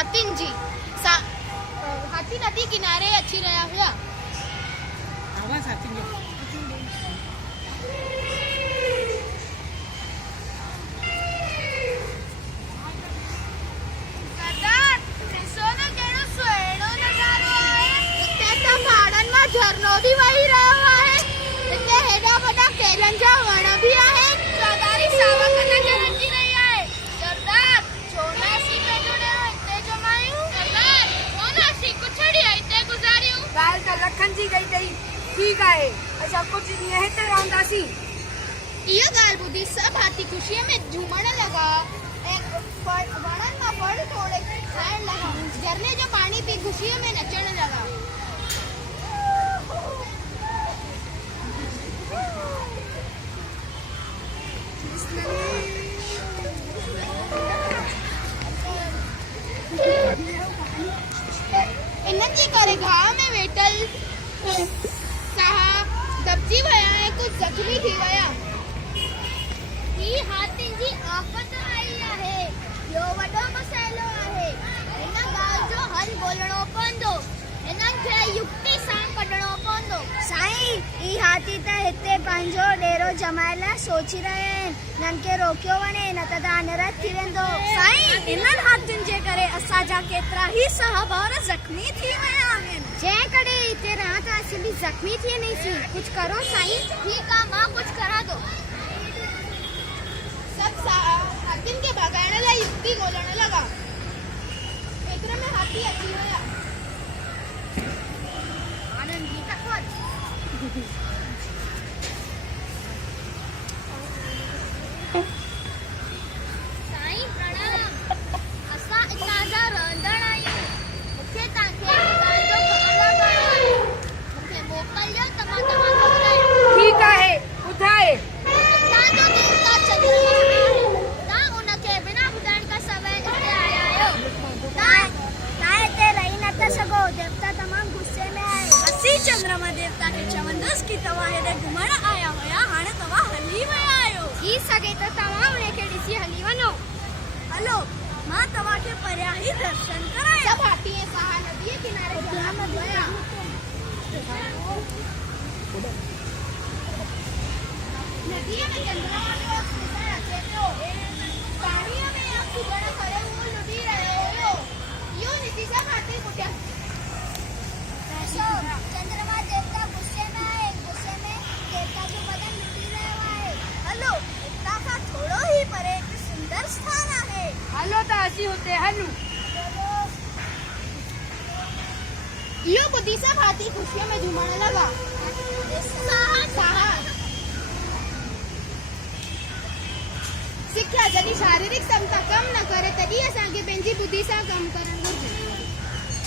हाथिन जी हाथी नदी किनारे अची रहा हुआ। आवाज हाथिन जो झरनो भी वही रहा है। इतने हेडा बड़ा केलंजा वण भी है। चौधारी सावा करना करती रही है। सरदार सोनासी पे जुड़े हो इतने जमायूं। सरदार सोनासी कुछड़ी है इतने गुजारियूं। गाल तो लखन जी गई थी ठीक है। अच्छा कुछ नहीं है तो रामदासी ये गाल बुद्धि सब हाथी खुशी में झूमने लगा। एक वणन में फल थोड़े खाने लगा। झरने जो पानी पी खुशी में नचने लगा। इन्हनि करे घाव में वेठल साहब दबजी वया है। कुछ जख्मी थी वया। ही हाथिन जी आफत आई है। यो वडो मसलो है। इन गाल जो हल बोलणो पवंदो। इन्हनि खे युक्ति सां कढणो पवंदो। साईं ई हाथी त हिते पंहिंजो डेरो जमाइण लाइ सोची रहिया आहिनि। इन्हनि खे रोकियो वञे न त अनरत थी वेंदो। साईं इन्हनि हाथियुनि जे करे असांजा केतिरा ई साहबार जख्मी थी विया आहिनि। जंहिं करे हिते रहां त असीं बि ज़ख्मी थी वञीसीं। कुझु करो साईं। ठीक है मां कुछ करा दो। सब हाथिन के भगाने ला युक्ति ॻोल्हण लगा। एतिरे में हाथी अची विया। आनंद जी तकवर साईं प्रणाम। असां इतां जा रहंदड़ आहियूं। मूंखे तव्हांखे ॻाल्हि जो ख़बर करणो आहे। मूंखे मोकिलियो त मां तव्हांखे ॿुधायां। ठीक है ॿुधाए। इतां जो देवता चंद्रमा आहे। तव्हां उनखे बिना ॿुधाइण खां सवाइ हिते आया आहियो। तव्हां हिते रही नथा सघो। देवता तमामु गुस्से में आहे। असीं चंद्रमा देवता खे चवंदसि कि तव्हां हेॾे घुमण आया हुया। हाणे तव्हां हली विया आहियो। थी सघे त तव्हां उनखे ॾिसी हली वञो। हलो मां तव्हांखे परियां ई दर्शन करायां। सब हाथी ऐं साहा नदी के किनारे जमा हुआ। नदी में चंद्रमा जो सुंदर अचे पियो। पानी में आप सुगण करे वो लुटी रहे हो। यो नीति सब हाथी कुटिया। चंद्रमा देवता गुस्से में आहे। गुस्से में देवता जो बदन लुटी रहियो आहे। हलो हितां खां थोरो ई परे हिकु सुंदर स्थान आहे। हलो त असीं हुते हलूं। यो बुद्धि सब हाथी खुशियों में झूमने लगा। साहा साहा सिक्ख्या जॾहिं शारीरिक क्षमता कम न करे तॾहिं असांखे पंहिंजी बुद्धि सां कम करणु घुरिजे।